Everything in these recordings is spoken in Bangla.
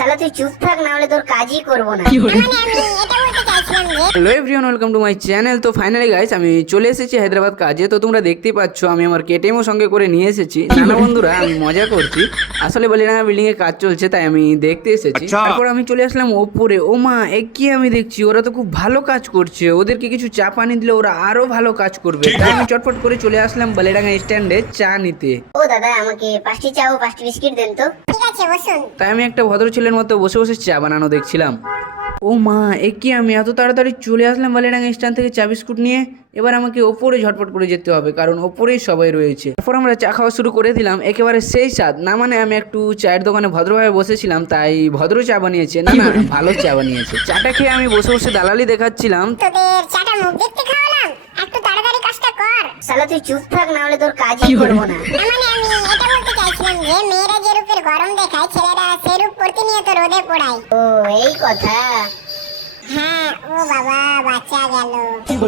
শালা তুই চুপ থাক, না হলে তোর কাজই করবো না। Hello everyone, welcome to my channel. তো ফাইনালি গাইস আমি চলে এসেছি হায়দ্রাবাদ কাজে। তো তোমরা দেখতেই পাচ্ছ আমি আমার কেটিএমও সঙ্গে করে নিয়ে এসেছি। নানা বন্ধুরা, আমি মজা করছি, আসলে বলিডাঙ্গা বিল্ডিং এ কাজ চলছে তাই আমি দেখতে এসেছি। তারপর আমি চলে আসলাম ওপরে। ও মা, কি আমি দেখছি ওরা তো খুব ভালো কাজ করছে, ওদেরকে কিছু চা পানি দিলে ওরা আরো ভালো কাজ করবে। তাই আমি চটপট করে চলে আসলাম বলিডাঙ্গা স্ট্যান্ডে চা নিতে। ও দাদা, আমাকে 5টি চা ও 5টি বিস্কিট দেন তো। ঠিক আছে, বসুন। তাই আমি একটা ভদ্র ছেলের মতো বসে বসে চা বানানো দেখছিলাম। ও মা, কি আমি এত তাড়াতাড়ি চলে আসলাম বালিডাঙ্গা স্ট্যান্ড থেকে চা বিস্কুট নিয়ে। এবার আমাকে ওপরে ঝটপট করে যেতে হবে, কারণ ওপরেই সবাই রয়েছে। তারপর আমরা চা খাওয়া শুরু করে দিলাম, একেবারে সেই স্বাদ। না মানে আমি একটু চায়ের দোকানে ভদ্রভাবে বসেছিলাম, তাই ভদ্র চা বানিয়েছে, না না ভালো চা বানিয়েছে। চাটা খেয়ে আমি বসে বসে দালালি দেখাচ্ছিলাম। তোদের চাটা মুখ দেখতে খাওয়ালাম, একটু তাড়াতাড়ি কাজটা কর। শালা তুই চুপ থাক, না হলে তোর কাজই করবো না। আমি এটা বলতে চাইছিলাম যে মেয়েরা যে রূপের গরম দেখায়, ছেলেরা সে রূপ প্রতিনিয়ত রোদে পোড়ায়। ও এই কথা। হ্যাঁ, ও বাবা বাচ্চা গেল।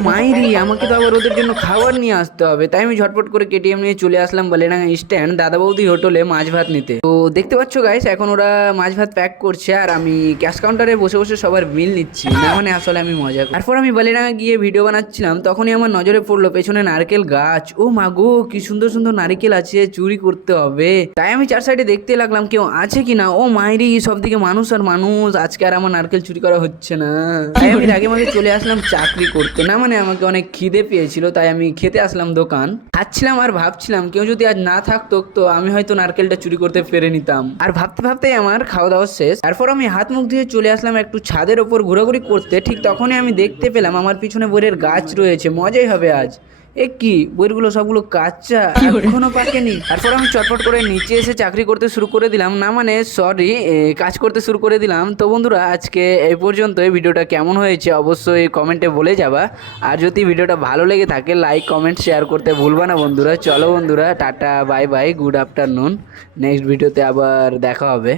মাইরি, আমাকে তো আবার ওদের জন্য খাবার নিয়ে আসতে হবে। তাই আমি ঝটপট করে কেটিএম নিয়ে চলে আসলাম বালিডাঙ্গা স্ট্যান্ড দাদা বৌদি হোটেলে মাছ ভাত নিতে। তো দেখতে পাচ্ছ গাইস, এখন ওরা মাছ ভাত প্যাক করছে আর আমি ক্যাশ কাউন্টারে বসে বসে সবার বিল নিচ্ছি। না মানে আসলে আমি মজা করি। তারপর আমি বালিডাঙ্গা গিয়ে ভিডিও বানাচ্ছিলাম, তখনই আমার নজরে পড়লো পেছনে নারকেল গাছ। ও মা গো, কি সুন্দর সুন্দর নারকেল আছে, চুরি করতে হবে। তাই আমি চার সাইডে দেখতে লাগলাম কেউ আছে কিনা। ও মাইরি, সব দিকে মানুষ আর মানুষ, আজকে আর আমার নারকেল চুরি করা হচ্ছে না। তাই আমি আগে মাগে চলে আসলাম চাকরি করতে। না মানে আমাকে অনেক খিদে পেয়েছিল, তাই আমি খেতে আসলাম দোকান। খাচ্ছিলাম আর ভাবছিলাম কেউ যদি আজ না থাকতো তো আমি হয়তো নারকেলটা চুরি করতে পেরে নিতাম। আর ভাবতে ভাবতেই আমার খাওয়া দাওয়া শেষ। তারপর আমি হাত মুখ ধুয়ে চলে আসলাম একটু ছাদের ওপর ঘোরাঘুরি করতে। ঠিক তখনই আমি দেখতে পেলাম আমার পিছনে বইয়ের গাছ রয়েছে, মজাই হবে আজ। কি বইগুলো সবগুলো কাঁচা, এখনো পাকেনি। তারপর আমি চটপট করে নিচে এসে চাকরি করতে শুরু করে দিলাম, না মানে সরি, কাজ করতে শুরু করে দিলাম। তো বন্ধুরা, আজকে এই পর্যন্ত। এই ভিডিওটা কেমন হয়েছে অবশ্যই কমেন্টে বলে যাবা। আর যদি ভিডিওটা ভালো লেগে থাকে লাইক কমেন্ট শেয়ার করতে ভুলবা না বন্ধুরা। চলো বন্ধুরা, tata bye bye, good afternoon. Next ভিডিওতে আবার দেখা হবে।